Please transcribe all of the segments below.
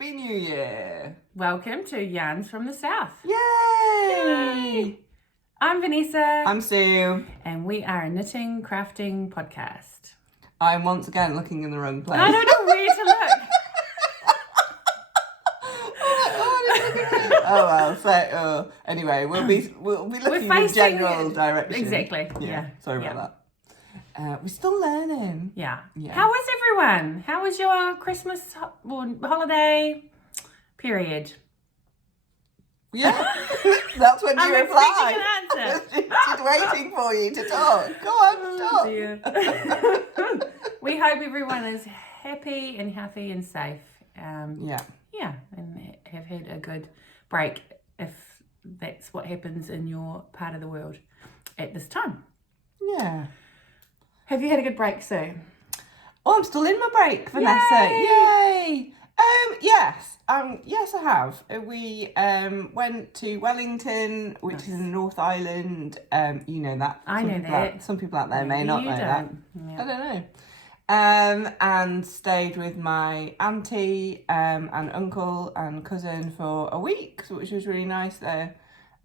Happy New Year! Welcome to Yarns from the South. Yay! I'm Vanessa. I'm Sue. And we are a knitting, crafting podcast. I'm once again looking in the wrong place. I don't know where to look. Oh well, so anyway, we'll be looking in general direction. Exactly. Sorry about that. We're still learning. Yeah. How was everyone? How was your Christmas holiday period? Yeah, that's when you reply. I'm expecting an answer. She's waiting for you to talk. Go on, talk. We hope everyone is happy and healthy and safe. Yeah, and have had a good break if that's what happens in your part of the world at this time. Yeah. Have you had a good break, Sue? Oh, I'm still in my break, Vanessa. Yay! Yes, I have. We went to Wellington, which is in North Island. You know that. I know that. Some people out there may not know that. Yeah. I don't know. And stayed with my auntie and uncle and cousin for a week, which was really nice there.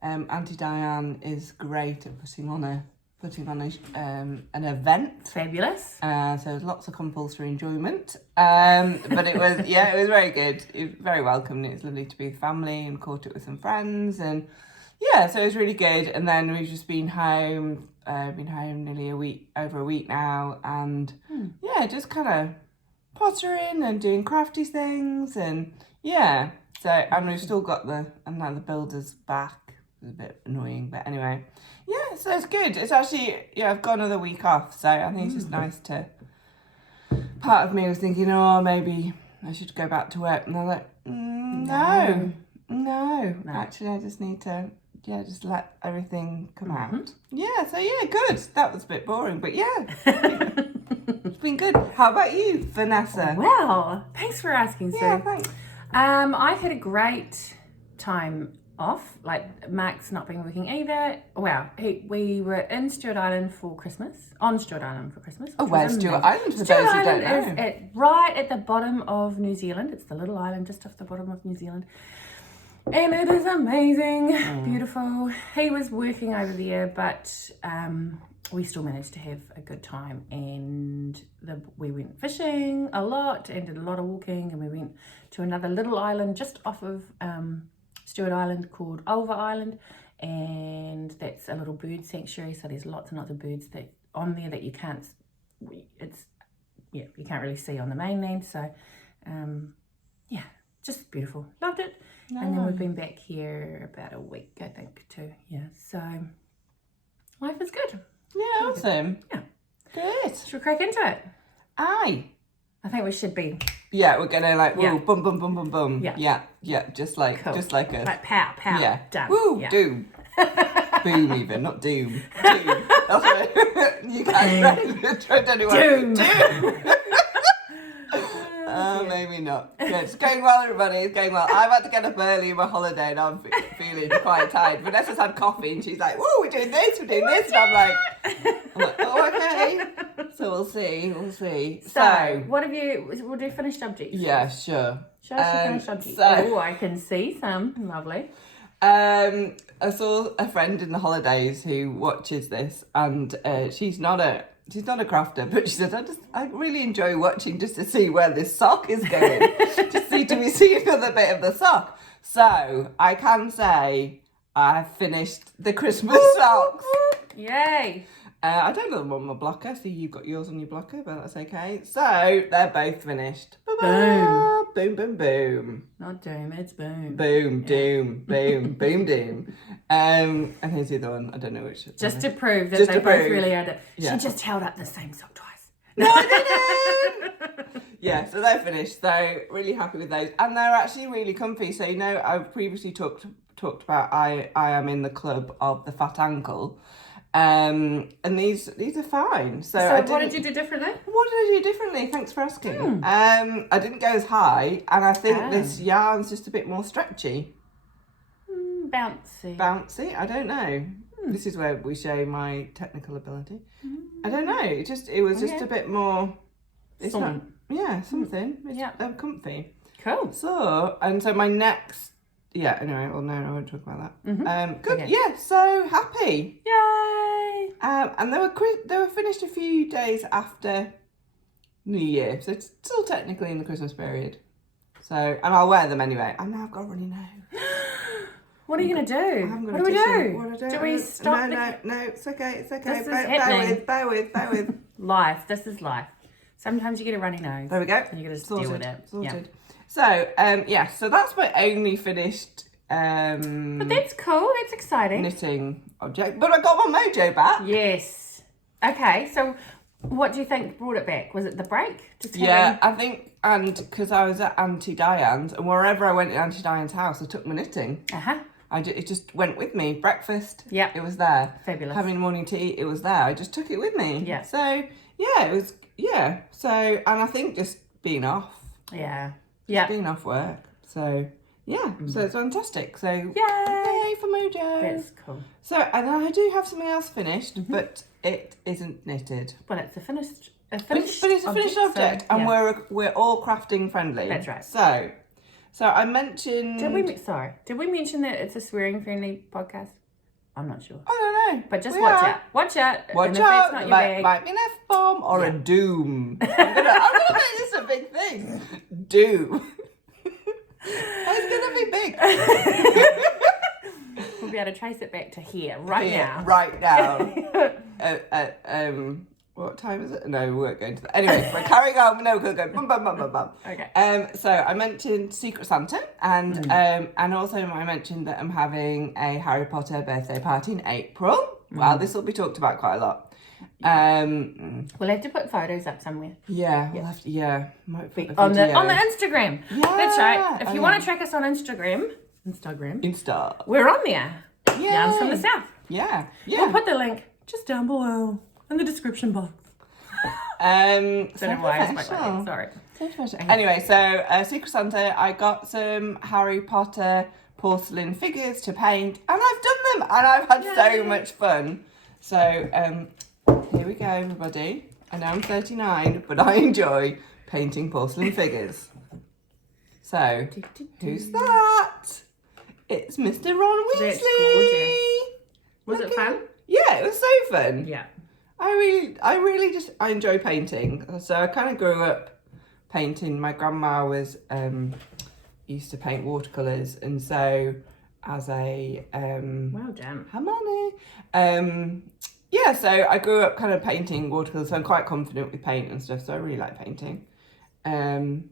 Auntie Diane is great at putting on an event. Fabulous. So there's lots of compulsory enjoyment. But it was very good. It was very welcoming. It was lovely to be with family and caught up with some friends, and so it was really good. And then we've just been home. Been home nearly over a week now, and just kind of pottering and doing crafty things, and So and we've still got the builder's back. It's a bit annoying, but anyway. Yeah, so it's good. It's actually, I've got another week off, so I think it's just nice to... Part of me was thinking, maybe I should go back to work. And I was like, no. Actually, I just need to, just let everything come out. Yeah, so good. That was a bit boring, but it's been good. How about you, Vanessa? Well, thanks for asking, Sue. Yeah, thanks. I've had a great time off. Like, Mark's not been working either. Well, we were in Stewart Island for Christmas. On Stewart Island for Christmas. Oh, where's Stewart Island for Stewart those who Island don't know? is right at the bottom of New Zealand. It's the little island just off the bottom of New Zealand. And it is amazing. Beautiful. He was working over there, but we still managed to have a good time. And we went fishing a lot and did a lot of walking. And we went to another little island just off of... Stewart Island called Throwover Island, and that's a little bird sanctuary, so there's lots and lots of birds that on there that you can't really see on the mainland, so just beautiful. Loved it. No. And then we've been back here about a week, I think, too. So life is good. Yeah, awesome. Yeah. Good. Should we crack into it? Aye. I think we should be. Yeah, we're gonna boom, boom, boom, boom, boom. Yeah. Just like cool. just like a pow, yeah, done. Woo, yeah. doom, boom, even not doom. Doom. That's right. You can't trend anyone. Doom. Maybe not. Good. It's going well, everybody. It's going well. I've had to get up early in my holiday, and I'm feeling quite tired. Vanessa's had coffee, and she's like, "Whoa, we're doing this, we're doing this," and I'm like, "Oh, okay." So we'll see. So, what have you? We'll do finished objects. Yeah, sure. Show us some finished objects. I can see some. Lovely. I saw a friend in the holidays who watches this, and she's not a crafter, but she said, I really enjoy watching just to see where this sock is going. Do we see another bit of the sock? So I can say I finished the Christmas socks. Yay! I don't know them on my blocker. See, you've got yours on your blocker, but that's okay. So they're both finished. Boom. Boom, boom, boom. Not doom, it's boom. Boom, doom, boom, boom, doom. And here's the other one. I don't know which. Just to prove that they both really are. Yeah. She just held up the same sock twice. No, I didn't. Yeah, so they're finished. So really happy with those, and they're actually really comfy. So I've previously talked about I am in the club of the fat ankle. And these are fine. So what did you do differently? What did I do differently? Thanks for asking. I didn't go as high, and I think this yarn's just a bit more stretchy. Bouncy. I don't know. This is where we show my technical ability. I don't know. It was just a bit more. It's not. Yeah, something. They're comfy. Cool. So my next, anyway, well, no, I won't talk about that. Good, Okay. yeah, so happy. Yay! And they were finished a few days after New Year, so it's still technically in the Christmas period. So, and I'll wear them anyway. And now I've got a runny nose. What are you going to do? What do we do? What do I Do we stop? No, it's okay. This is Bear with. Life. This is life. Sometimes you get a runny nose. There we go. And you got to Sorted. deal with it. Sorted. So, so that's my only finished But that's cool. That's exciting. knitting object. But I got my mojo back. Yes. Okay, so what do you think brought it back? Was it the break? Just I think, and because I was at Auntie Diane's, and wherever I went at Auntie Diane's house, I took my knitting. Uh-huh. It just went with me. Breakfast, Yeah. it was there. Fabulous. Having morning tea, it was there. I just took it with me. Yeah. So, it was, So, and I think just being off. Yeah. Yeah. Being off work. So, so it's fantastic. So, Yay for mojo. That's cool. So, and I do have something else finished, but it isn't knitted. Well, it's a finished But it's a finished object, so, and we're all crafting friendly. That's right. So I mentioned. Did we mention that it's a swearing friendly podcast? I'm not sure. I don't know. But just We watch are. out. Watch out. Watch and if out! that's not It your might, bag, might be an F-bomb or a doom. I'm gonna make this a big thing. Doom. It's gonna be big. we'll be able to trace it back to here right now. Right now. What time is it? No, we won't go into that. Anyway, we're carrying on. No, we're going to go bum, bum, bum, bum, bum. Okay. So I mentioned Secret Santa, and also I mentioned that I'm having a Harry Potter birthday party in April. Well, this will be talked about quite a lot. We'll have to put photos up somewhere. Yeah, we'll have to. Might put a On the video. Instagram. Yeah, That's right. If you want to track us on Instagram, Insta. we're on there. Yarns from the South. Yeah. We'll put the link just down below in the description box. So why I spoke like that. Sorry. Anyway, so Secret Santa, I got some Harry Potter porcelain figures to paint, and I've done them, and I've had so much fun. So here we go, everybody. I know I'm 39, but I enjoy painting porcelain figures. So who's that? It's Mr. Ron Weasley. That's gorgeous. Was it fun? Yeah, it was so fun. Yeah. I really just enjoy painting. So I kind of grew up painting. My grandma was used to paint watercolors, and so as a Well done. Hermione. So I grew up kind of painting watercolors, so I'm quite confident with paint and stuff. So I really like painting. Harry,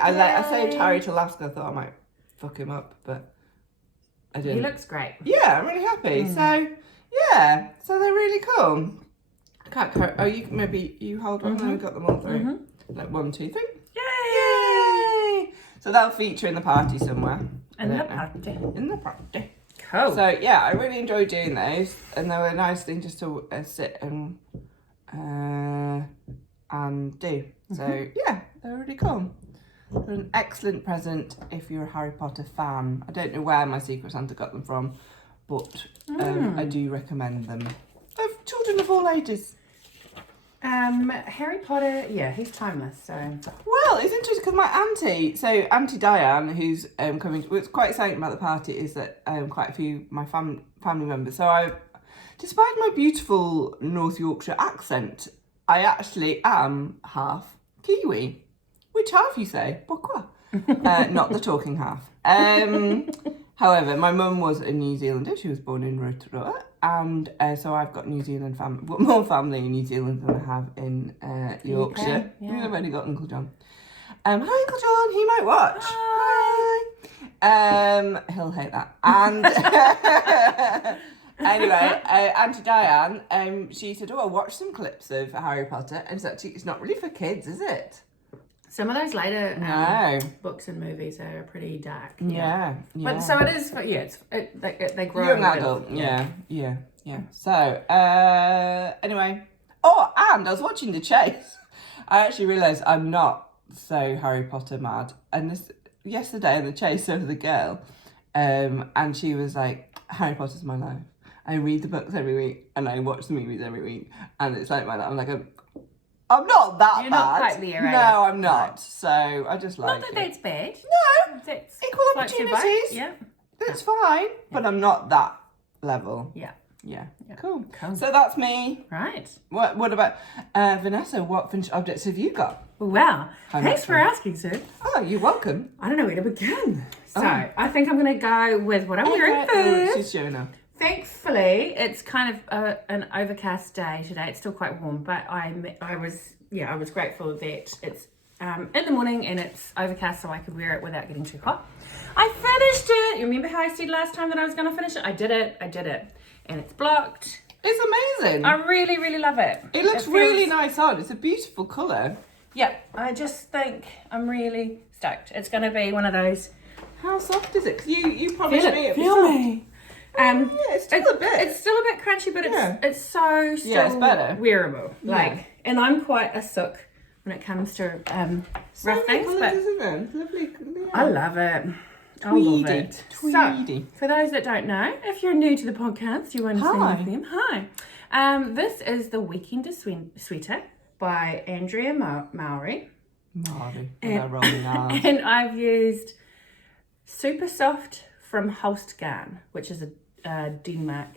I saved Harry till last. 'Cause I thought I might fuck him up, but I didn't. He looks great. Yeah, I'm really happy. So they're really cool. I can't. You hold one. And we got them all through. Like 1, 2, 3. Yay! So they'll feature in the party somewhere. In the party. Cool. So I really enjoyed doing those, and they were a nice thing just to sit and do. So they're really cool. They're an excellent present if you're a Harry Potter fan. I don't know where my Secret Santa got them from, but I do recommend them. Of children of all ages. Harry Potter, he's timeless. So Well, it's interesting because my auntie, so Auntie Diane, who's coming. What's quite exciting about the party is that quite a few of my family members. So despite my beautiful North Yorkshire accent, I actually am half Kiwi. Which half, you say? Pourquoi? Not the talking half. However, my mum was a New Zealander. She was born in Rotorua. And so I've got New Zealand family, more family in New Zealand than I have in Yorkshire. Yeah. I've only got Uncle John. Hi, Uncle John. He might watch. Hi. He'll hate that. And anyway, Auntie Diane, she said, "Oh, I'll watch some clips of Harry Potter." And it's not really for kids, is it? some of those later books and movies are pretty dark. Yeah. But so it is for they grow. Young adult. Yeah. So anyway, and I was watching The Chase. I actually realised I'm not so Harry Potter mad. And yesterday in The Chase, there was a girl, and she was like, "Harry Potter's my life. I read the books every week and I watch the movies every week, and it's like my life." I'm like, I'm not that You're bad. not quite there, are you? No, I'm not. So I just like Not that it. that's bad. No, That's equal floats your boat. opportunities. Yeah. It's fine, but I'm not that level. Yeah. Yeah. Yeah. Cool. Cool. So that's me. Right. What about Vanessa? What finished objects have you got? Wow. How Thanks much for fun. asking, sir. Oh, you're welcome. I don't know where to begin. So Oh. I think I'm going to go with what I'm wearing Oh, first. she's showing up. Thankfully, it's kind of an overcast day today. It's still quite warm, but I was grateful that it's in the morning and it's overcast, so I could wear it without getting too hot. I finished it. You remember how I said last time that I was going to finish it? I did it, and it's blocked. It's amazing. I really, really love it. It looks feels- really nice on. It's a beautiful colour. Yeah, I just think I'm really stoked. It's going to be one of those. How soft is it? 'Cause you promised me it'd be feel soft. me. Yeah, it's still a bit. It's still a bit crunchy, but Yeah. it's so still Yeah, it's better. wearable. Yeah. And I'm quite a sook when it comes to rough things, colours, but isn't it? Lovely. Yeah. I love it. I love Tweedy. it. Tweedy. So, for those that don't know, if you're new to the podcast, you won't Hi. see them. Hi. This is the Weekender Sweater by Andrea Mowry. Marty. Rolling R's. And I've used Super Soft from Holst-Garn, which is a Denmark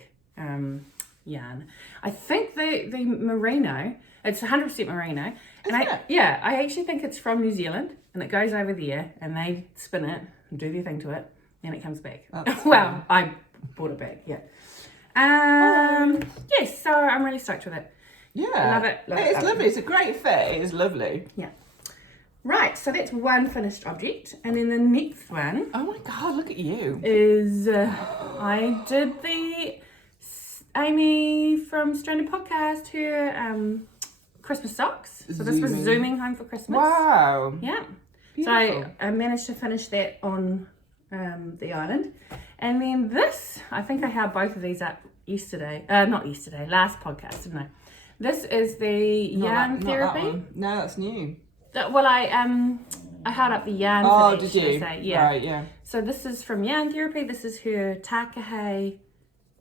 yarn. I think the merino, it's 100% merino. And Isn't it? Yeah, I actually think it's from New Zealand, and it goes over there and they spin it and do their thing to it, and it comes back. That's Well, I bought it back, yeah. Yes, so I'm really stoked with it. Yeah. Love it, love it, It's love it. lovely. It's a great fit. It is lovely. Yeah. Right, so that's one finished object, and then the next one Oh my God, look at you. is I did the Amy from Stranded Podcast, her Christmas socks. So this was Zooming. zooming home for Christmas. Wow. Yeah. Beautiful. So I managed to finish that on the island. And then this, I think I held both of these up yesterday. Not yesterday, last podcast, didn't I? This is the Not yarn that therapy. one. No, that's new. Well, I held up the yarn Oh, for that, did should I you? say. Yeah. Right, yeah. So this is from Yarn Therapy. This is her Takahe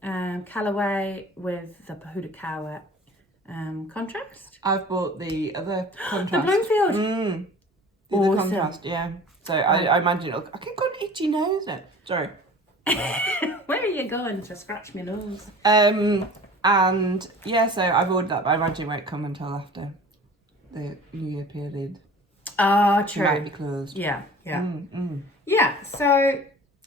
colourway with the Pahudakawa contrast. I've bought the other The contrast. Bloomfield. The Awesome. contrast, yeah. So I imagine I can got an itchy nose now. Sorry. Where are you going to scratch my nose? And yeah, so I've ordered that, but I imagine it won't come until after the New Year period. Oh, It might true. be closed. Yeah, yeah. Yeah. So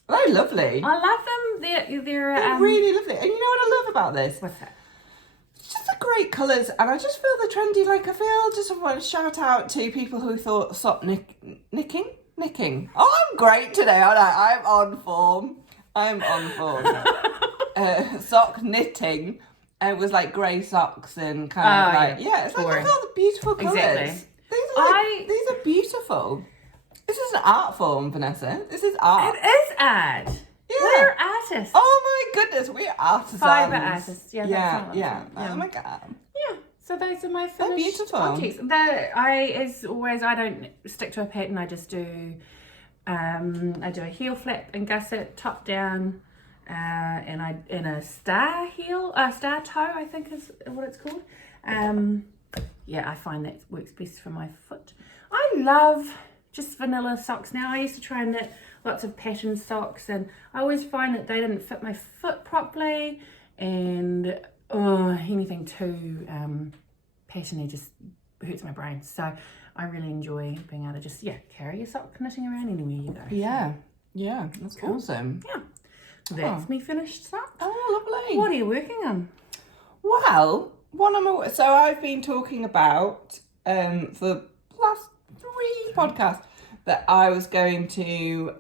They're lovely. I love them. They're They're really lovely. And you know what I love about this? what's that? It's just the great colours, and I just feel they're trendy. Like, I feel just want to shout out to people who thought sock nicking. Oh, I'm great today, aren't I? I'm on form. Sock knitting was like grey socks and kind of like, yeah, it's like, Boring. look at all the beautiful colours. Exactly. These are beautiful. This is an art form, Vanessa. This is art. It is art. Yeah. We're artists. Oh my goodness, we're artisans. Fibre artists. Yeah, that's yeah, not yeah. yeah. Oh my God. Yeah. So those are my finished beautiful. objects. As always, I don't stick to a pattern. I just do. I do a heel flap and gusset, top down, and a star toe, I think is what it's called. Yeah, I find that works best for my foot. I love just vanilla socks now. I used to try and knit lots of patterned socks, and I always find that they didn't fit my foot properly, and anything too patterny just hurts my brain. So I really enjoy being able to just carry your sock knitting around anywhere you go. Yeah, that's awesome. Yeah, that's me finished socks. Oh, lovely. What are you working on? Well, so I've been talking about for the last 3 podcasts that I was going to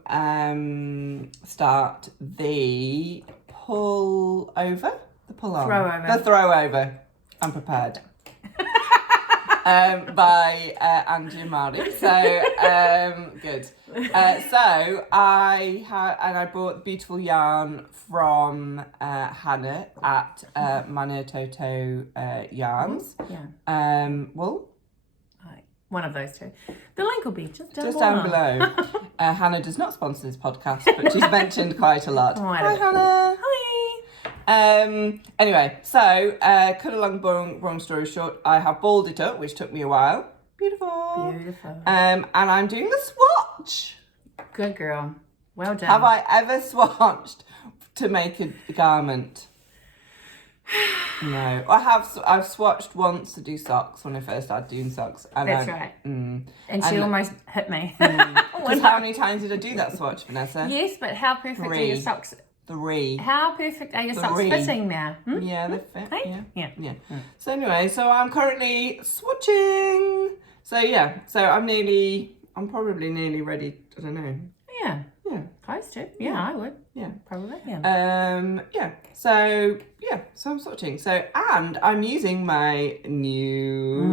start the Throwover. The Throwover. I'm prepared. By Andrea Mardy. So good. So I bought beautiful yarn from Hannah at Manitoto Yarns. Yeah. Wool. One of those two. The link will be just down Down below. Hannah does not sponsor this podcast, but she's mentioned quite a lot. Oh, I Hi, don't Hannah. Hi. Anyway, so cut a long story short, I have balled it up, which took me a while. Beautiful. And I'm doing the swatch. Good girl. Well done. Have I ever swatched to make a garment? No. I've swatched once to do socks when I first started doing socks. And That's right. And she almost hit me. Because how many times did I do that swatch, Vanessa? Yes, but how perfect are your socks? 3. How perfect are your socks fitting now? Yeah, they fit. Hey? Yeah. So anyway, so I'm currently swatching. So yeah, I'm probably nearly ready. I don't know. Yeah. Close to. Yeah, I would. Yeah. Probably. Yeah. So I'm swatching. So and I'm using my new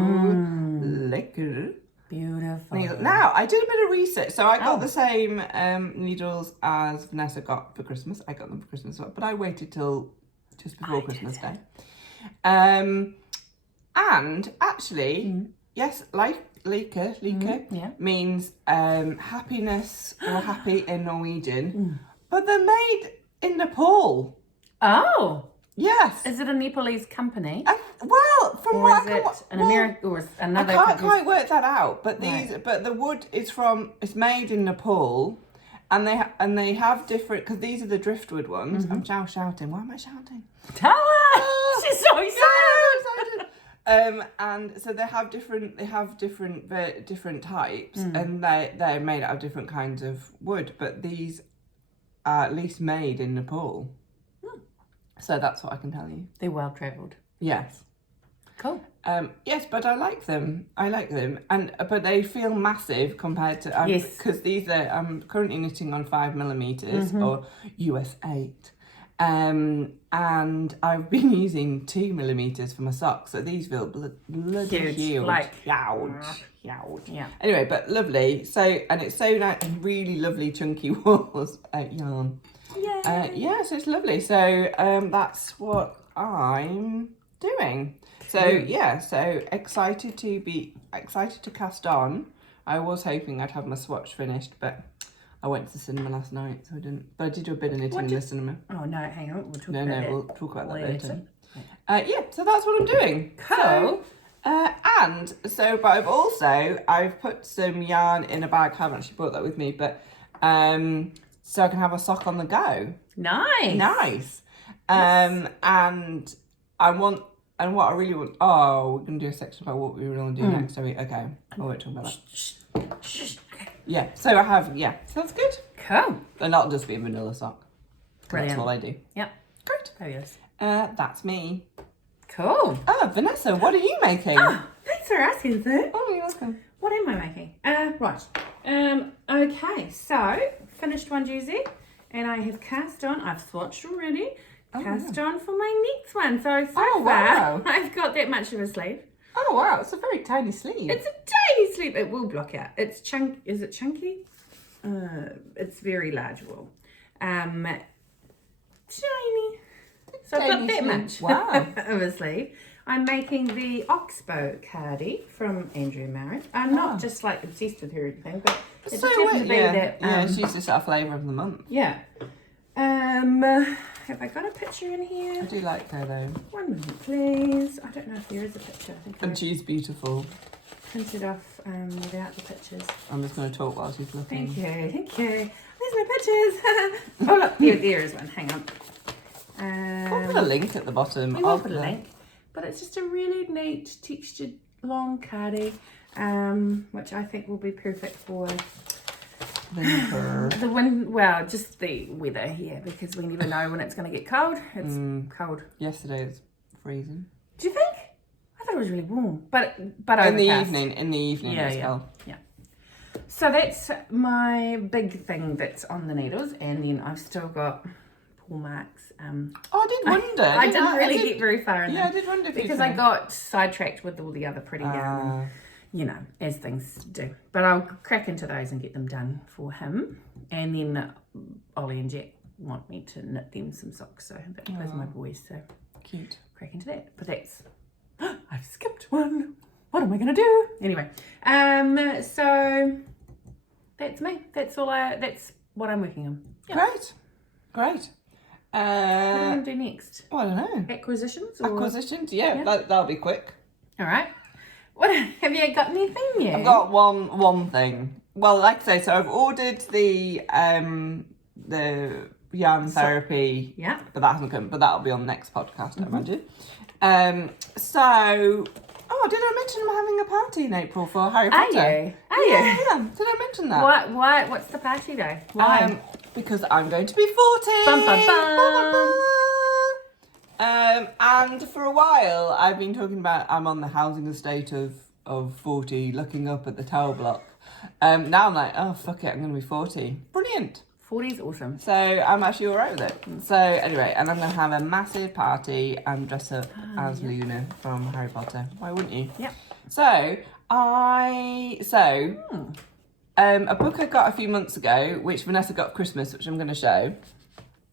liquor. Beautiful. Needle. Now, I did a bit of research. So I got the same needles as Vanessa got for Christmas. I got them for Christmas, but I waited till just before Christmas Day. And actually, yes, Lika means happiness or happy in Norwegian. But they're made in Nepal. Oh. Yes. Is it a Nepalese company? Well, from or what is it an American or another? I can't quite work that out. But but the wood is it's made in Nepal, and they have different, because these are the driftwood ones. I'm now shouting. Why am I shouting? Tell her. She's so excited. And so they have different types, and they're made out of different kinds of wood. But these are at least made in Nepal. So that's what I can tell you. They're well travelled. Yes. Cool. Yes, but I like them. But they feel massive compared to because these are I'm currently knitting on 5mm or US 8, and I've been using 2mm for my socks. So these feel bloody huge, like huge. Yeah. Anyway, but lovely. So and it's so nice, really lovely chunky wool yarn. Yeah. So it's lovely. So that's what I'm doing. So so excited to cast on. I was hoping I'd have my swatch finished, but I went to the cinema last night, so I didn't. But I did do a bit of knitting in the cinema. Oh no, hang on, we'll talk about that. We'll talk about that later. So that's what I'm doing. Cool. But I've put some yarn in a bag. I haven't actually brought that with me, but so I can have a sock on the go. Nice. And what I really want. Oh, we're gonna do a section about what we really want to do next. So okay, I won't talk about that. Shh. Yeah. So I have. Yeah. So that's good. Cool. And that'll just be a vanilla sock. Brilliant. That's all I do. Yep. Great. Fabulous. That's me. Cool. Oh, Vanessa, what are you making? Oh, thanks for asking, sir. Oh, you're welcome. What am I making? Right. Okay, so finished one jersey, and I have cast on. I've swatched already. Cast on for my next one. So far, wow. I've got that much of a sleeve. Oh wow, it's a very tiny sleeve. It's a tiny sleeve. It will block out. It's Is it chunky? It's very large wool. Tiny. So I've got that much of a sleeve. I'm making the Oxbow Cardigan from Andrea Marriott. I'm not just like obsessed with her or anything, but it just happened to be that. She's just our flavour of the month. Yeah. Have I got a picture in here? I do like her though. 1 minute, please. I don't know if there is a picture. I think and she's beautiful. Printed off without the pictures. I'm just going to talk while she's looking. Thank you. There's my pictures. Oh look, there is one. Hang on. We'll put a link at the bottom. We will put a link. But it's just a really neat textured long cardi, which I think will be perfect for just the weather here, because we never know when it's going to get cold. It's cold. Yesterday it was freezing. Do you think? I thought it was really warm, but in the evening as well. Yeah. So that's my big thing that's on the needles, and then I've still got paw marks. I did wonder. I didn't really get very far in them. Yeah, I did wonder because I got sidetracked with all the other pretty yarn, as things do. But I'll crack into those and get them done for him, and then Ollie and Jack want me to knit them some socks, so those are my boys. So cute. Crack into that. But that's I've skipped one. What am I gonna do? Anyway, so that's me. That's what I'm working on. Yeah. Great. What are we going to do next? I don't know. Acquisitions? Or... Acquisitions? Yeah. That'll be quick. All right. What have you got anything yet? I've got one thing. Well, like I say, so I've ordered the yarn therapy. Yeah. But that hasn't come. But that'll be on the next podcast, I imagine. Did I mention I'm having a party in April for Harry Potter? Are you? Yeah. Did I mention that? What's the party though? Why? Because I'm going to be 40. Bum, bum, bum. Ba, ba, ba. And for a while, I've been talking about I'm on the housing estate of 40, looking up at the tower block. Now I'm like, oh, fuck it, I'm going to be 40. Brilliant. 40 is awesome. So I'm actually all right with it. So anyway, and I'm going to have a massive party and dress up as Luna from Harry Potter. Why wouldn't you? Yeah. So a book I got a few months ago, which Vanessa got for Christmas, which I'm going to show,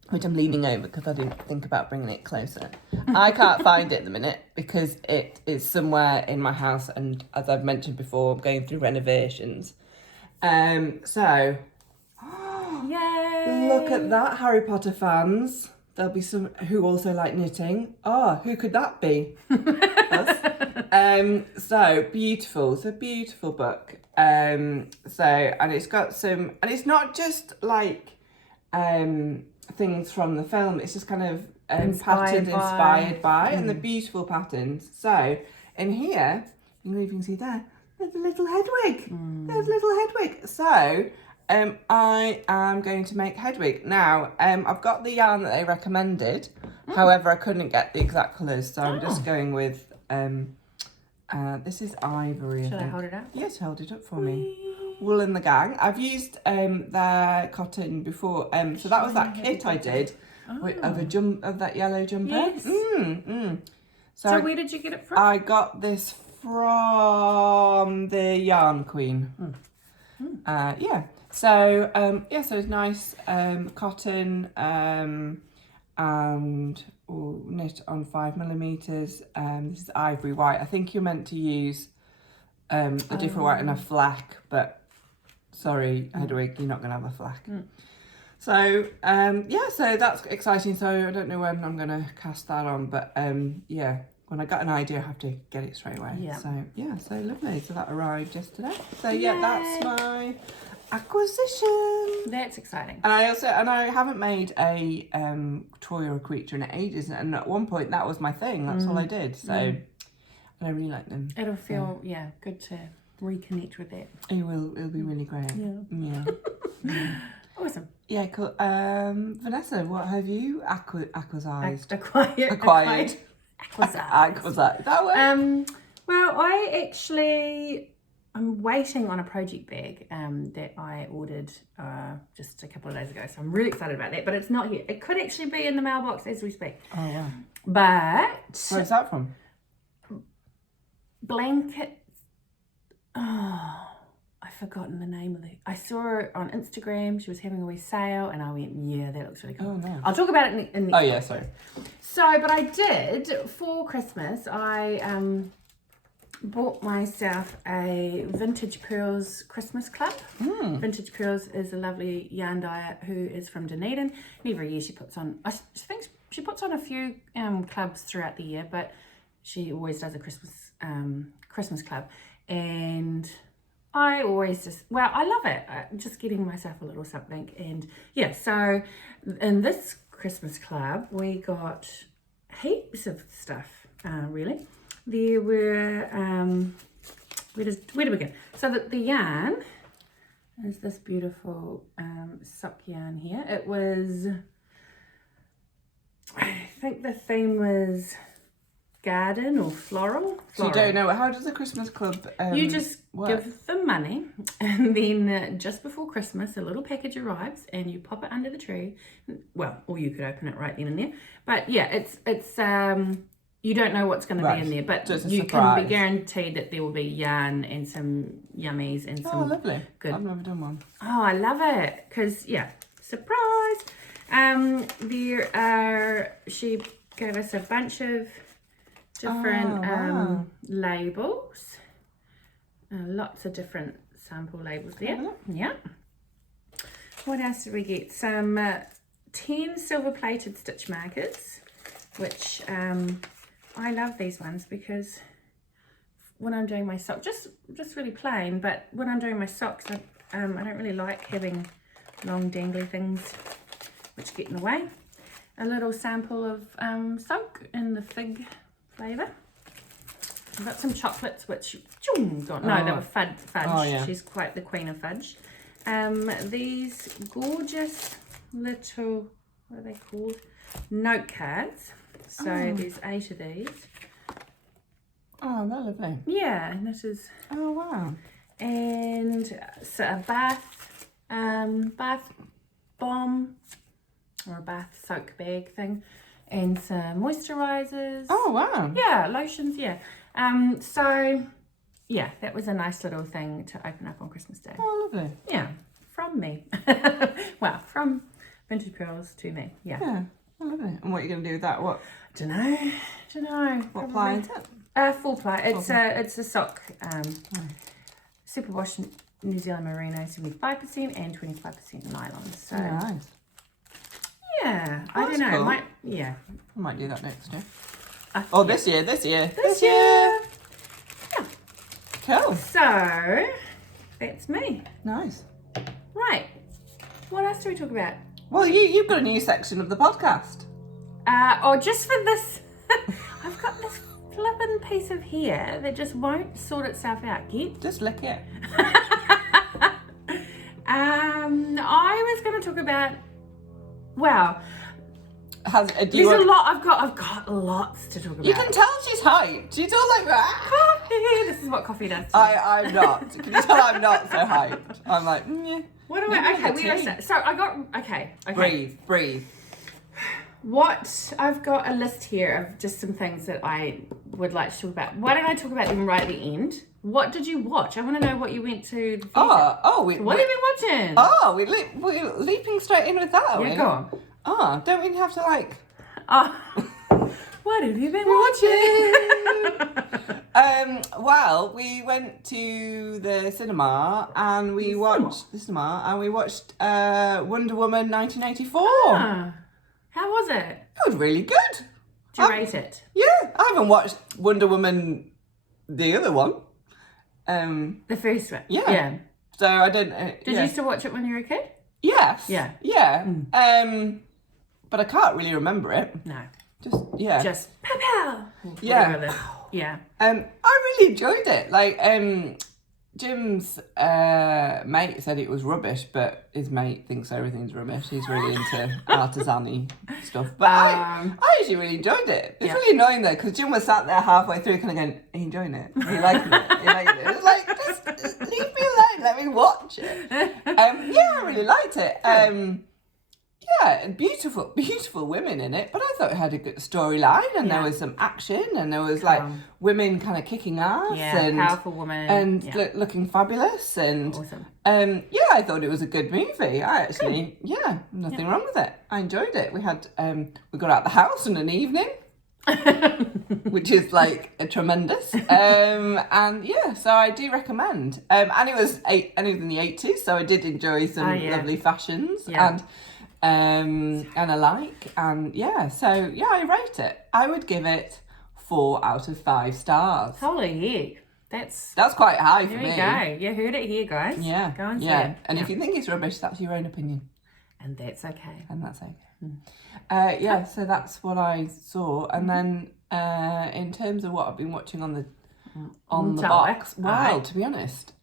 which I'm leaning over because I didn't think about bringing it closer. I can't find it at the minute because it is somewhere in my house, and as I've mentioned before, I'm going through renovations. Yay! Look at that, Harry Potter fans. There'll be some who also like knitting. Who could that be? Us. So beautiful. It's a beautiful book. And it's got some, and it's not just like things from the film. It's just kind of patterns inspired by, and the beautiful patterns. So in here, you can see there, there's a little Hedwig. There's a little Hedwig. So I am going to make Hedwig. Now, I've got the yarn that they recommended. However, I couldn't get the exact colours, so I'm just going with, this is ivory. Should I hold it up? Yes, hold it up for me. Wool and the Gang. I've used their cotton before. So that was that kit I did of that yellow jumper. Yes. So where did you get it from? I got this from the Yarn Queen. So it's nice cotton and knit on 5mm. This is ivory white. I think you're meant to use a different white and a flack, but sorry, Hedwig, you're not going to have a flack. So so that's exciting. So I don't know when I'm going to cast that on, but when I got an idea, I have to get it straight away. Yeah. So lovely. So that arrived yesterday. So that's my acquisition. That's exciting. And I haven't made a toy or a creature in ages, and at one point that was my thing. That's all I did. So I really like them. It'll feel good to reconnect with that. It'll be really great. Yeah. Awesome. Yeah, cool. Vanessa, what have you acquired? Acquired. Acquisite. That way. Well, I'm waiting on a project bag that I ordered just a couple of days ago. So I'm really excited about that, but it's not here. It could actually be in the mailbox as we speak. Oh, yeah. But... Where's that from? Blankets. Oh, I've forgotten the name of it. I saw her on Instagram. She was having a wee sale, and I went, yeah, that looks really cool. Oh, no. I'll talk about it in the Oh, yeah, sorry. So, but I did, for Christmas, I bought myself a Vintage Pearls Christmas Club. Vintage Pearls is a lovely yarn dyer who is from Dunedin. And every year she puts on, I think she puts on a few clubs throughout the year, but she always does a Christmas club. And I always I love it. Just getting myself a little something. And yeah, so in this Christmas club, we got heaps of stuff, really. There were, where to begin? So the yarn is this beautiful sock yarn here. It was, I think the theme was garden or floral. So you don't know, how does the Christmas club you just work? give them money, and then just before Christmas a little package arrives and you pop it under the tree. Well, or you could open it right then and there, but yeah, it's you don't know what's going to be in there, but you can be guaranteed that there will be yarn and some yummies and some... Oh, lovely. Good. I've never done one. Oh, I love it, because surprise. She gave us a bunch of different labels, lots of different sample labels there. Yeah. What else did we get? Some 10 silver-plated stitch markers, which I love these ones because when I'm doing my socks, just really plain, but when I'm doing my socks, I don't really like having long dangly things which get in the way. A little sample of soak in the fig flavour. I've got some chocolates which they were fudge. Oh, yeah. She's quite the queen of fudge. These gorgeous little, what are they called? Note cards. So there's 8 of these. Oh, they're lovely. Yeah, and this is. Oh, wow. And so a bath bomb or a bath soak bag thing, and some moisturizers. Oh, wow. Yeah, lotions. Yeah. So yeah, that was a nice little thing to open up on Christmas Day. Oh, lovely. Yeah, from me. Well, from Vintage Pearls to me. Yeah. Yeah. Oh, lovely. And what are you going to do with that? What? Don't know. What ply is it? Full ply. It's a sock. Superwash New Zealand Merino 75% and 25% nylon. So Nice. yeah, Oh, I don't know. cool. Might yeah. I might do that next year. Yeah. This year. This year. Yeah. Cool. So that's me. Nice. Right. What else do we talk about? Well, you've got a new section of the podcast. Just for this, I've got this flippin' piece of hair that just won't sort itself out. Just lick it. I was going to talk about. Wow, There's a lot. I've got lots to talk about. You can tell she's hyped. She's all like that. This is what coffee does. I'm not. Can you tell I'm not so hyped? I'm like, yeah. What do I? Okay, we got. So I got. Okay. Breathe. What I've got a list here of just some things that I would like to talk about. Why don't I talk about them right at the end? What did you watch? I want to know what you went to the theatre. What have you been watching? We're leaping straight in with that, are we? Yeah, go on. Oh, don't we have to like... What have you been watching? Well, we went to the cinema and we watched Wonder Woman 1984. How was it? It was really good. Did you rate it? Yeah, I haven't watched Wonder Woman, the other one. The first one? Yeah. So I didn't... Did you used to watch it when you were a kid? Yes. Yeah. Yeah. But I can't really remember it. No. Just pow pow. Yeah. Yeah. I really enjoyed it. Like, Jim's mate said it was rubbish, but his mate thinks everything's rubbish. He's really into artisan-y stuff. But I actually really enjoyed it. It's really annoying though, because Jim was sat there halfway through kind of going, are you enjoying it? Are you liking it? Are you liking it? It's like, just leave me alone, let me watch it. I really liked it. And beautiful women in it, but I thought it had a good storyline, and there was some action, and there was like women kind of kicking ass, and powerful women, and looking fabulous, and awesome. I thought it was a good movie. I actually, nothing wrong with it. I enjoyed it. We had we got out the house in an evening, which is like a tremendous, so I do recommend. And it was in the 80s, so I did enjoy some lovely fashions and alike, and I rate it. I would give it 4 out of 5 stars. Holy heck, that's quite high for me. There you go. You heard it here, guys. Yeah, go and see it. And if you think it's rubbish, that's your own opinion, and that's okay. So that's what I saw, and then in terms of what I've been watching on the box, to be honest,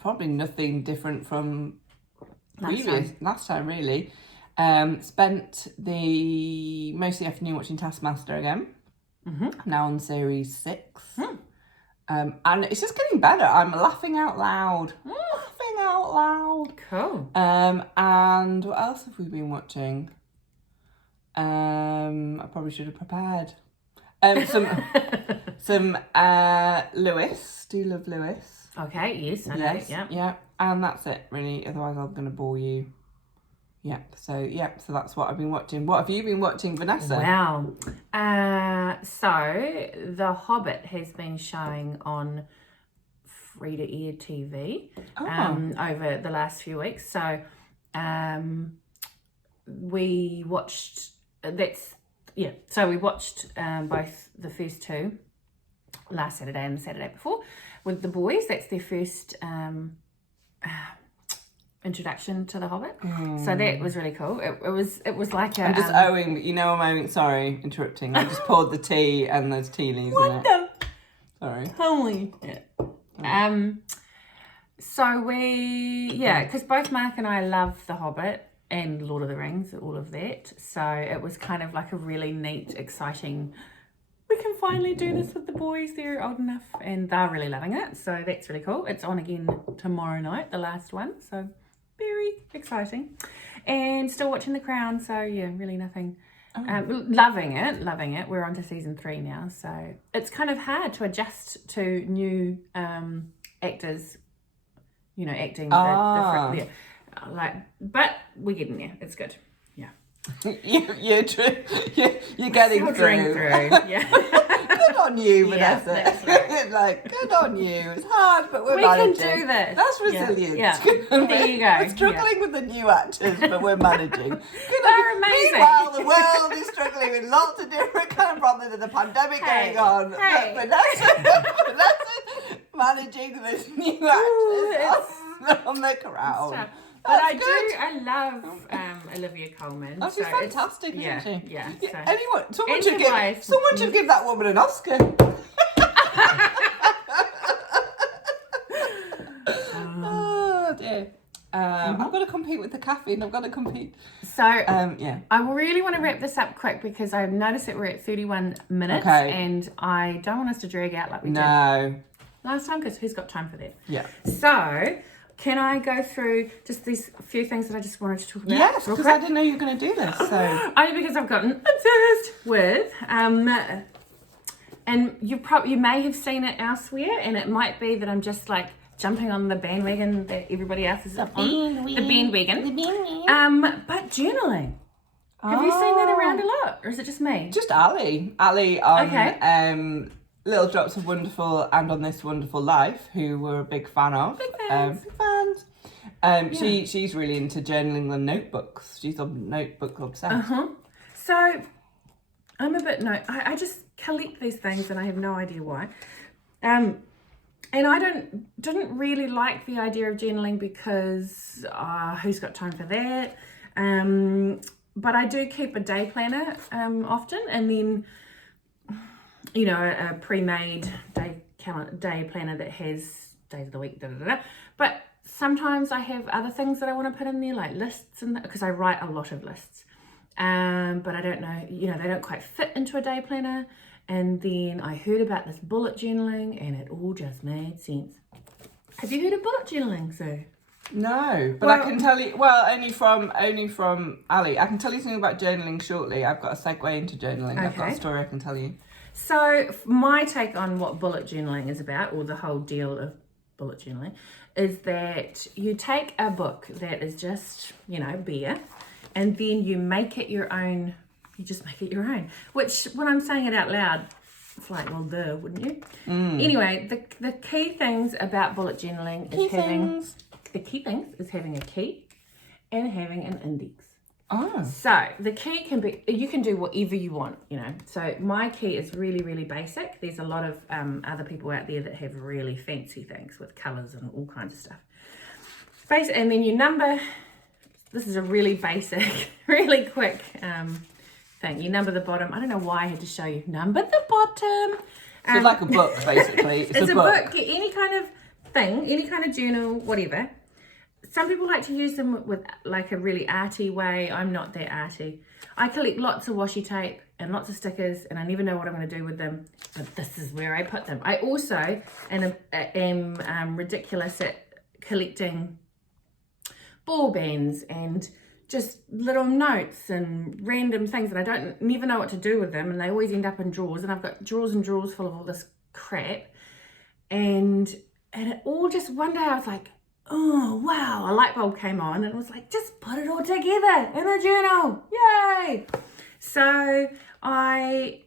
probably nothing different from last time really. Spent most of the afternoon watching Taskmaster again. Now on series 6. And it's just getting better. I'm laughing out loud. Cool. And what else have we been watching? I probably should have prepared. Some Lewis. Do you love Lewis? Okay, yes, I know. Yeah. And that's it really. Otherwise I'm going to bore you. So that's what I've been watching. What have you been watching, Vanessa? Wow. So The Hobbit has been showing on free-to-air TV over the last few weeks. So we watched, so we watched both the first two last Saturday and the Saturday before with the boys. That's their first introduction to the Hobbit. So that was really cool. It was like a... I'm just owing, sorry, interrupting. I just poured the tea and there's tea leaves in it. Sorry. Holy. Yeah. So because both Mark and I love The Hobbit and Lord of the Rings, all of that. So it was kind of like a really neat, exciting, we can finally do this with the boys. They're old enough and they're really loving it. So that's really cool. It's on again tomorrow night, the last one. So very exciting. And still watching The Crown. So yeah, really nothing. Loving it. We're on to season 3 now. So it's kind of hard to adjust to new actors, acting. But we're getting there. It's good. Yeah. You're getting through. Yeah. Good on you, Vanessa. That's right. Good on you. It's hard, but we can do this. That's resilience. Yeah. There you go. We're struggling with the new actors, but we're managing. They're amazing. Meanwhile, the world is struggling with lots of different kind of problems. There's a pandemic going on. Hey. But Vanessa's managing this new actors on the Crown. But I love Olivia Colman. Oh, she's fantastic, isn't she? Yeah. Someone should give that woman an Oscar. Oh dear. I've got to compete with the caffeine. I've got to compete. So I really want to wrap this up quick because I've noticed that we're at 31 minutes, and I don't want us to drag out like we did last time because who's got time for that? Yeah. So. Can I go through just these few things that I just wanted to talk about? Yes, because I didn't know you were going to do this. So only because I've gotten obsessed with, and you may have seen it elsewhere, and it might be that I'm just like jumping on the bandwagon that everybody else is on. The bandwagon. But journaling. Have you seen that around a lot, or is it just me? Just Ali on Little Drops of Wonderful and On This Wonderful Life, who we're a big fan of. Big fans. She's really into journaling and notebooks. She's a notebook obsessed. So I'm a bit I just collect these things and I have no idea why. And I didn't really like the idea of journaling because who's got time for that? But I do keep a day planner often, and then a pre-made day planner that has days of the week, But sometimes I have other things that I want to put in there, like lists, and because I write a lot of lists. But I don't know, they don't quite fit into a day planner. And then I heard about this bullet journaling, and it all just made sense. Have you heard of bullet journaling, Sue? No, but I can tell you. Well, only from Ali. I can tell you something about journaling shortly. I've got a segue into journaling. Okay. I've got a story I can tell you. So my take on what bullet journaling is about, or the whole deal of bullet journaling, is that you take a book that is just, bare, and then you make it your own. You just make it your own. Which, when I'm saying it out loud, it's like, well, duh, wouldn't you? Anyway, the key things about bullet journaling is having a key and having an index. Oh. So the key you can do whatever you want, So my key is really, really basic. There's a lot of other people out there that have really fancy things with colours and all kinds of stuff. Basic, and then you number. This is a really basic, really quick thing. You number the bottom. I don't know why I had to show you. Number the bottom. So it's like a book, basically. It's a book. Any kind of thing, any kind of journal, whatever. Some people like to use them with like a really arty way. I'm not that arty. I collect lots of washi tape and lots of stickers, and I never know what I'm going to do with them. But this is where I put them. I also am ridiculous at collecting ball bands and just little notes and random things that I never know what to do with them, and they always end up in drawers. And I've got drawers and drawers full of all this crap. And it all just one day I was like, oh, wow, a light bulb came on, and it was like, just put it all together in a journal. Yay! So I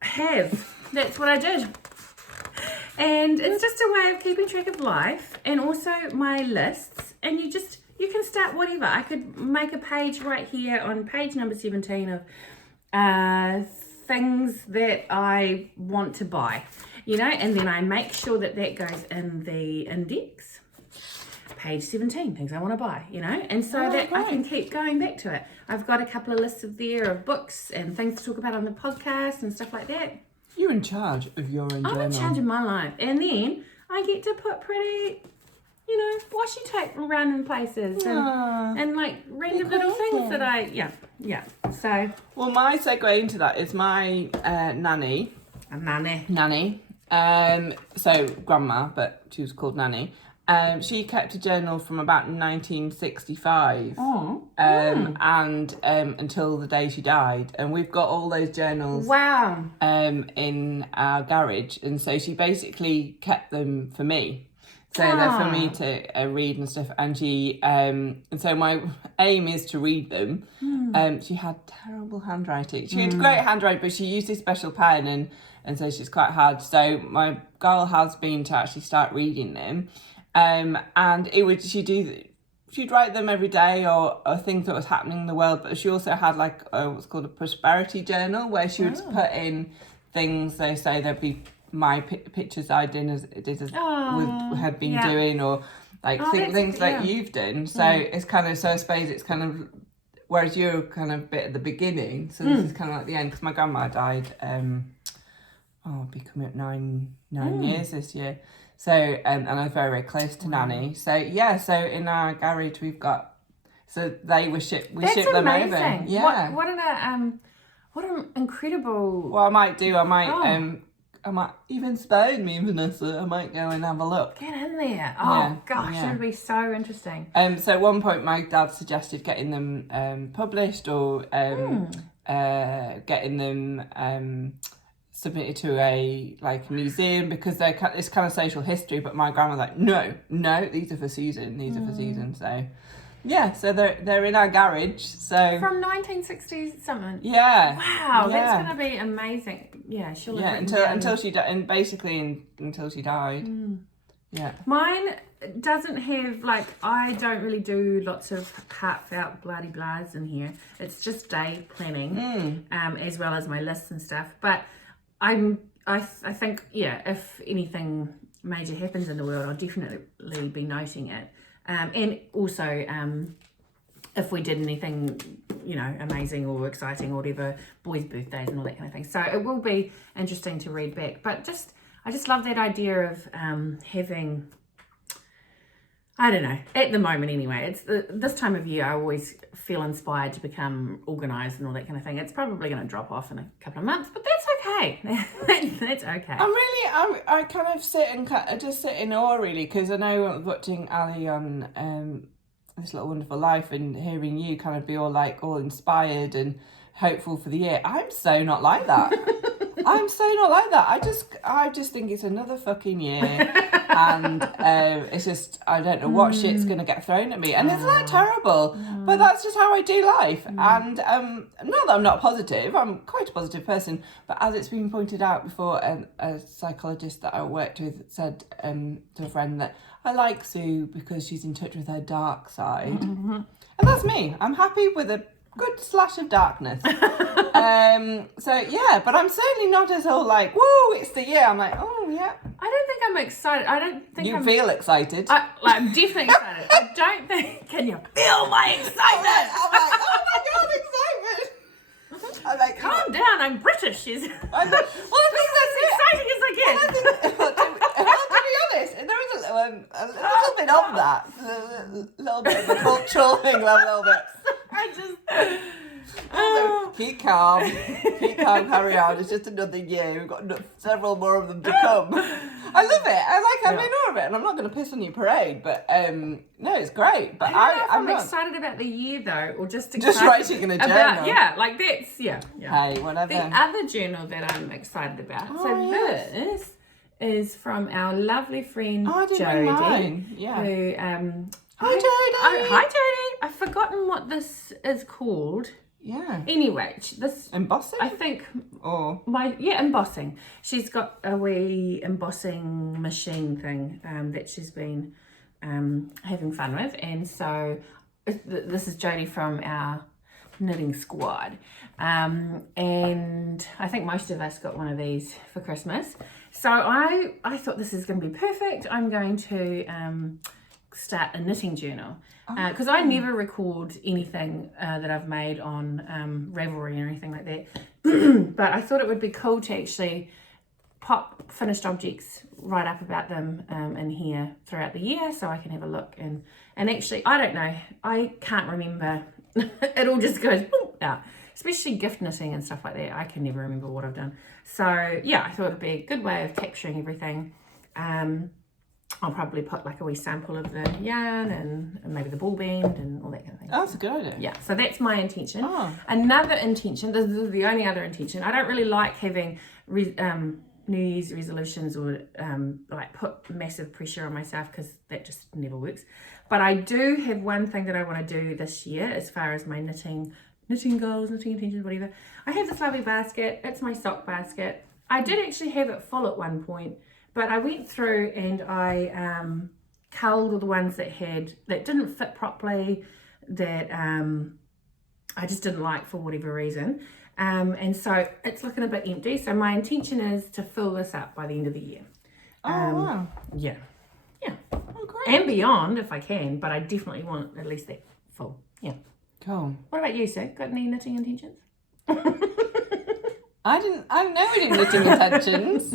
have. That's what I did. And it's just a way of keeping track of life, and also my lists. And you can can start whatever. I could make a page right here on page number 17 of things that I want to buy, you know, and then I make sure that goes in the index. Page 17, things I want to buy, you know, and so that great. I can keep going back to it. I've got a couple of lists there of books and things to talk about on the podcast and stuff like that. You're in charge of your own journal. I'm in charge of my life. And then I get to put pretty, you know, washi tape around in places and like random little things that yeah. So. Well, my segue into that is my nanny. A nanny. Nanny. So grandma, but she was called Nanny. She kept a journal from about 1965 and until the day she died, and we've got all those journals in our garage, and so she basically kept them for me, so they're for me to read and stuff, and she and so my aim is to read them. She had terrible handwriting. She had great handwriting, but she used this special pen, and so she's quite hard, so my goal has been to actually start reading them. And she'd write them every day or things that was happening in the world, but she also had like what's called a prosperity journal where she would put in things. So say there'd be my pictures I did as had been doing, or like things like you've done. So it's kind of, so I suppose it's kind of, whereas you're kind of a bit at the beginning, so this is kind of like the end, because my grandma died I'll be coming up nine years this year. So, and I'm very, very close to Nanny. So, so in our garage we've got, so we ship them over. Yeah. What an incredible. What I might even Spain, me and Vanessa, I might go and have a look. Get in there. Oh, gosh, that would be so interesting. So at one point my dad suggested getting them published or getting them submitted to a museum, because it's kind of social history, but my grandma's like, no, these are for Susan, so so they're in our garage. So from 1960s something. Wow, that's gonna be amazing. She'll until she died, and basically until she died. Mine doesn't have, I don't really do lots of heartfelt bloody blahs in here. It's just day planning, as well as my lists and stuff, but I think, if anything major happens in the world, I'll definitely be noting it. And also, if we did anything, amazing or exciting or whatever, boys' birthdays and all that kind of thing. So it will be interesting to read back. But I just love that idea of having, I don't know, at the moment anyway, it's this time of year I always feel inspired to become organised and all that kind of thing. It's probably going to drop off in a couple of months, but that's okay. That's okay. I kind of sit in awe, really, because I know watching Ali on This Little Wonderful Life and hearing you kind of be all inspired and hopeful for the year. I'm so not like that. I'm so not like that. I just think it's another fucking year, and it's just, I don't know what shit's gonna get thrown at me, and it's terrible, but that's just how I do life. And not that I'm not positive, I'm quite a positive person, but as it's been pointed out before, a psychologist that I worked with said to a friend that I like Sue because she's in touch with her dark side, and that's me. I'm happy with a good slash of darkness. But I'm certainly not as whole woo, it's the year. I'm like, oh yeah. I don't think I'm excited. I don't think you feel excited. I'm definitely excited. I don't think. Can you feel my excitement? I'm like, oh my god, excitement. I'm like, calm down. I'm British. I think that's exciting as I get. Well, to be honest, there is a little bit of that, a little bit of the cultural thing, a little bit. Keep calm, carry on. It's just another year. We've got several more of them to come. I love it. I'm in awe of it, and I'm not going to piss on your parade, but no, it's great. But I'm not excited about the year though, or just writing in a journal. That's Hey, whatever. The other journal that I'm excited about. This is from our lovely friend Jodie. Who Hi Jodie. Hi Jodie. I've forgotten what this is called. Yeah. Anyway, this embossing. I think. Or embossing. She's got a wee embossing machine thing that she's been having fun with, and so this is Jodie from our knitting squad. And I think most of us got one of these for Christmas. So I thought this is going to be perfect. I'm going to start a knitting journal. Because I never record anything that I've made on Ravelry or anything like that. But I thought it would be cool to actually pop finished objects right up about them in here throughout the year, so I can have a look. And actually, I don't know, I can't remember. It all just goes out. Especially gift knitting and stuff like that. I can never remember what I've done. So yeah, I thought it'd be a good way of capturing everything. I'll probably put like a wee sample of the yarn and maybe the ball band and all that kind of thing. Oh, that's a good idea. Yeah, so that's my intention. Oh. Another intention, this is the only other intention, I don't really like having New Year's resolutions or like put massive pressure on myself, because that just never works. But I do have one thing that I want to do this year as far as my knitting goals, knitting intentions, whatever. I have this lovely basket. It's my sock basket. I did actually have it full at one point, but I went through and I culled all the ones that didn't fit properly, that I just didn't like for whatever reason. And so it's looking a bit empty. So my intention is to fill this up by the end of the year. Wow. Yeah. Oh, great. And beyond if I can, but I definitely want at least that full. Yeah. Cool. What about you, sir? Got any knitting intentions? I know we didn't knitting intentions.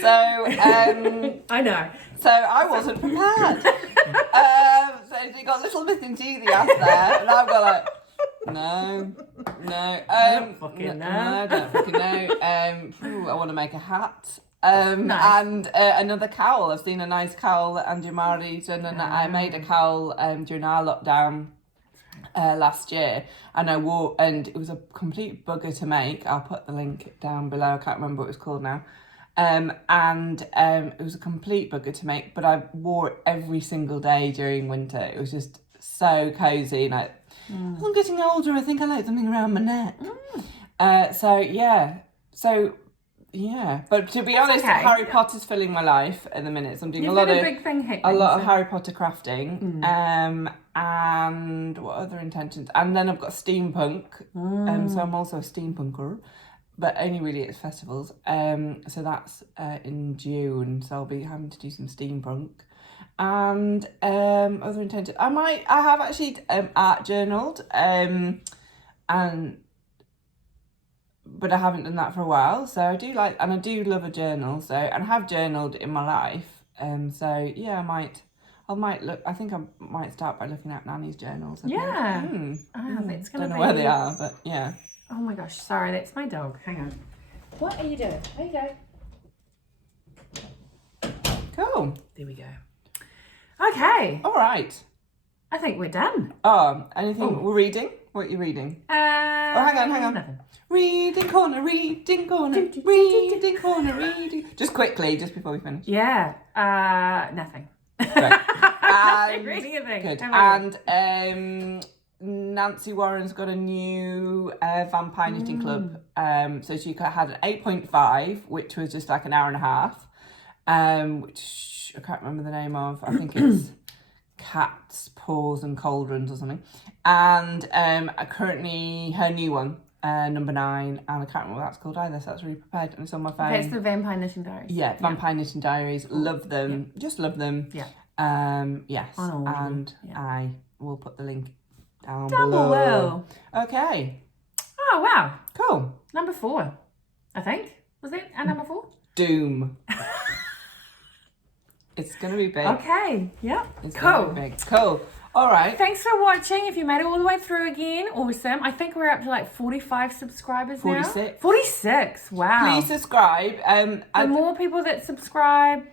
So, I know. So I wasn't prepared. So you got little Miss enthusiast there, and I've got like, no. I don't fucking know. No, I don't fucking know. I want to make a hat. Nice. And another cowl. I've seen a nice cowl that Andrew Mari's done, and I made a cowl during our lockdown last year, and I wore, and it was a complete bugger to make. I'll put the link down below. I can't remember what it was called now. And it was a complete bugger to make, but I wore it every single day during winter. It was just so cozy. Like, as I'm getting older, I think I like something around my neck. But to be honest, okay. Harry Potter's filling my life at the minute. So I'm doing You've a lot got of big thing happening, a lot of Harry Potter crafting. And what other intentions? And then I've got steampunk. So I'm also a steampunker, but only really at festivals. So that's in June. So I'll be having to do some steampunk. And other intentions. I have actually art journaled. But I haven't done that for a while, so I do like, and I do love a journal, so, and I have journaled in my life, so yeah, I might look, I think I might start by looking at Nanny's journals. Yeah. That's gonna Don't know be... where they are, but yeah. Oh my gosh, sorry, that's my dog. Hang on. What are you doing? There you go. Cool. There we go. Okay. All right. I think we're done. Anything we're reading? What are you reading? Hang on. Nothing. Reading corner. Just quickly, just before we finish. Yeah. Nothing. Right. And, Reading a thing. good. How And Nancy Warren's got a new vampire knitting club. So she had an 8.5, which was just like an hour and a half, which I can't remember the name of. I think it's Cats, Paws and Cauldrons or something. And currently her new one, number 9, and I can't remember what that's called either, so that's really prepared, and it's on my phone. That's the Vampire Knitting Diaries. Yeah, Vampire Knitting Diaries. Love them. Yeah. Just love them. Yeah. Yes. And I will put the link down below. Okay. Oh, wow. Cool. Number 4, I think. Was that our number 4? Doom. It's going to be big. Okay. Yep. It's cool. Gonna be big. Cool. All right. Thanks for watching. If you made it all the way through again, awesome. I think we're up to like 45 subscribers 46. now. 46. Wow. Please subscribe. The more people that subscribe,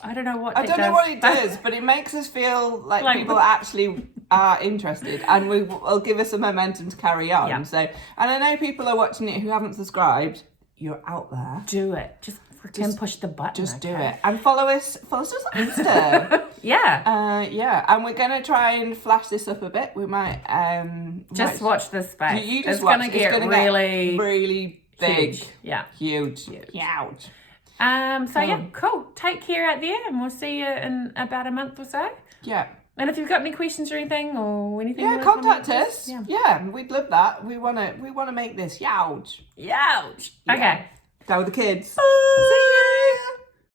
I don't know what I don't know what it does, but it makes us feel like people actually are interested, and will give us some momentum to carry on. Yeah. So, and I know people are watching it who haven't subscribed. You're out there. Do it. Just freaking push the button. Just do it. And follow us on Insta. Yeah. And we're going to try and flash this up a bit. We might... just watch this space. You just it's watch. Gonna get really big. Huge. Yeah. Huge. So yeah, cool. Take care out there, and we'll see you in about a month or so. Yeah. And if you've got any questions or anything or anything, Yeah, you guys wanna contact make, us. Yeah. Yeah, we'd love that. We wanna make this. Youch. Ouch. Okay. Go with the kids. See ya.